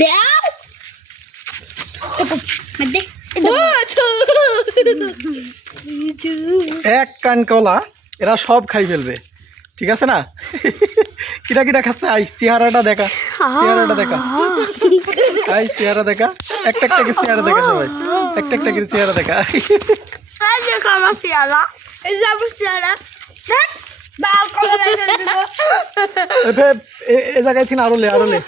দেও এক কান কলা এরা সব খাই ফেলবে। ঠিক আছে না? কিটা কিটা খাচ্ছে? আই চেহারাটা দেখা। চেহারাটা দেখা। আই চেহারা দেখা। একটা একটা করে চেহারা দেখা সবাই। একটা একটা করে চেহারা দেখা। আজকে আমার পেয়ারা এই যে আমার পেয়ারা জায়গায় থেকে আরও লে আরও লে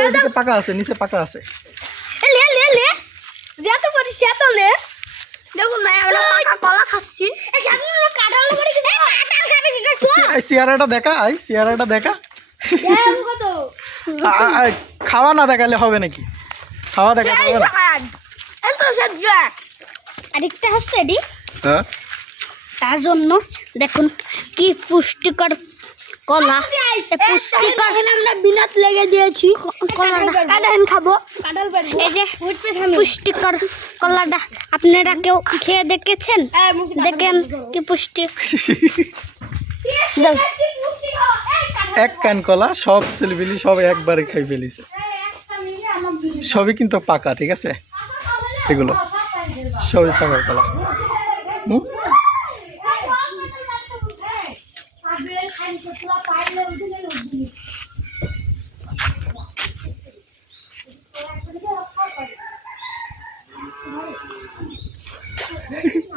এদিকে পাকা আছে নিচে পাকা আছে। এ লে লে লে। যত পারি সে তো লে। দেখুন না আমরা পাকা কলা খাচ্ছি। এই সামনে আমরা কাঁঠাল করে কিছু কাঁঠাল খাবে কি করে? চে- দেখা আই দেখা। খাওয়া না দেখালে হবে নাকি? খাওয়া দেখা হবে না? এত সহ্য। আরেকটা হচ্ছে এডি। হ্যাঁ। তার জন্য দেখুন কি পুষ্টিকর কলা। এই পুষ্টিকর আমরা বিনাত লেগে দিয়েছি। কলাটা। খাব। এই যে পুষ্টিকর কলাটা আপনারা কেউ খেয়ে দেখেছেন? দেখেন কি পুষ্টি। এক কান কলা সব ছেলেপিলি সব একবারে খাই ফেলিছে। সবই কিন্তু পাকা ঠিক আছে? এগুলো। সবই পাকা কলা। হুম? Thank you.